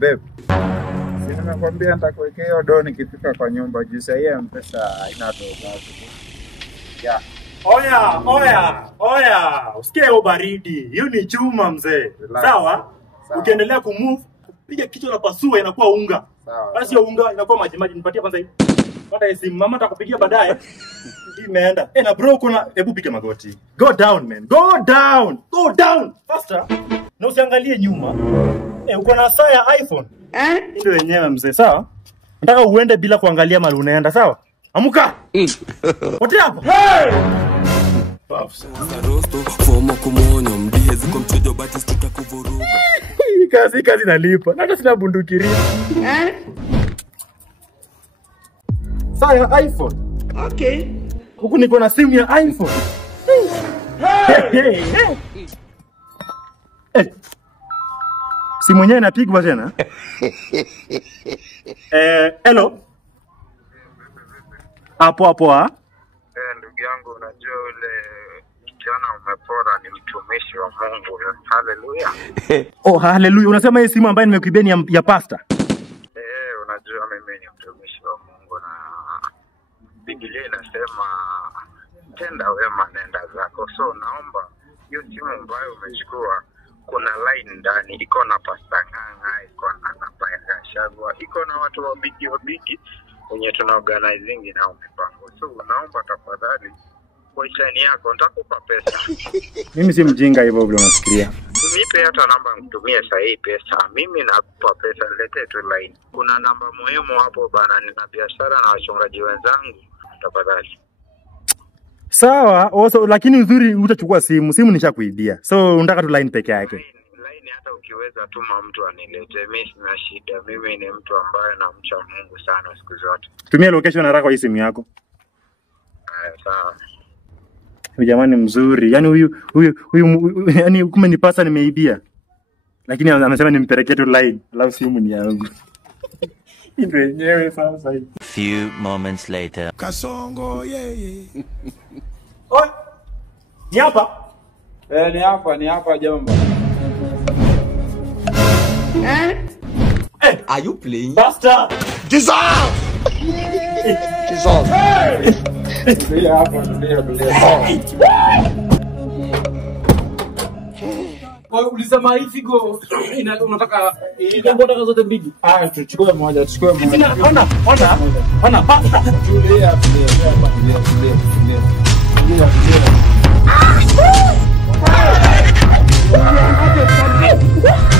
Babe. Sina nakwambia nitakuwekea hiyo do nikifika kwa nyumba juu sasa hiyo mpesa haina dogo. Yeah. Oya. Usikie ubaridi. Hiyo ni chuma mzee. Sawa? Ukiendelea kumove, piga kichwa na pasua inakuwa unga. Sawa. Basi hiyo unga inakuwa maji. Nipatie kwanza hii. Pata simu mama atakupigia baadaye. Imeenda. Na bro hebu piga magoti. Go down man. Go down. Faster. Na usiangalie nyuma. Uko na saa ya iPhone. Ndio wenyewe mzee, sawa? Nataka uende bila kuangalia mahali unaenda, sawa? Amuka. Wote hapo. Hey! Kazi nalipa. Hata sina bunduki rini. Saa ya iPhone. Okay. Huku niko na simu ya iPhone. Hey. Si mwenyewe inapigwa tena? Hello. Hapo. Ndugu yangu unajua ule kijana umepora ni mtumishi wa Mungu. Hallelujah. Hallelujah. Unasema hii simu ambayo nimekuibia ni ya pastor? Unajua mimi ni mtumishi wa Mungu na Biblia inasema tenda wema nenda zako. So naomba hiyo simu ambayo umechukua kuna line ndani iko na Pastor Nganga, iko na namba ya Gachagua, iko na watu wa bigi wenye tuna organizing na mipango. So naomba tafadhali kwa chani yako nitakupa pesa. Mimi si mjinga hivyo vile unafikiria. Nipe hata namba nitumie sahihi pesa. Mimi nakupa pesa, niletee tu line. Kuna namba muhimu hapo bana, nina biashara na wachungaji wenzangu. Tafadhali. Sawa, lakini uzuri utachukua simu nishakuibia. So unataka tu line peke yake. Line hata ukiweza tuma mtu anilete, mimi sina shida. Mimi ni mtu ambaye namcha Mungu sana siku zote. Tumia location haraka kwa hii simu yako. Sawa. Jamani mzuri. Yaani huyu yani kumbe ni pasa nimeibia. Lakini anasema nimpelekee tu line. Alafu simu ni yangu. Ndio yenyewe sasa hivi. Few moments later. Kasongo yeye. Oi. Ni hapa? Ni hapa jomba. Are you playing? Pastor. Jesus. Ndio hapa. Wewe ulisema hizi go unataka unataka zote mbili. Tuchukue moja. Ona pasta. Tulia. Yeah.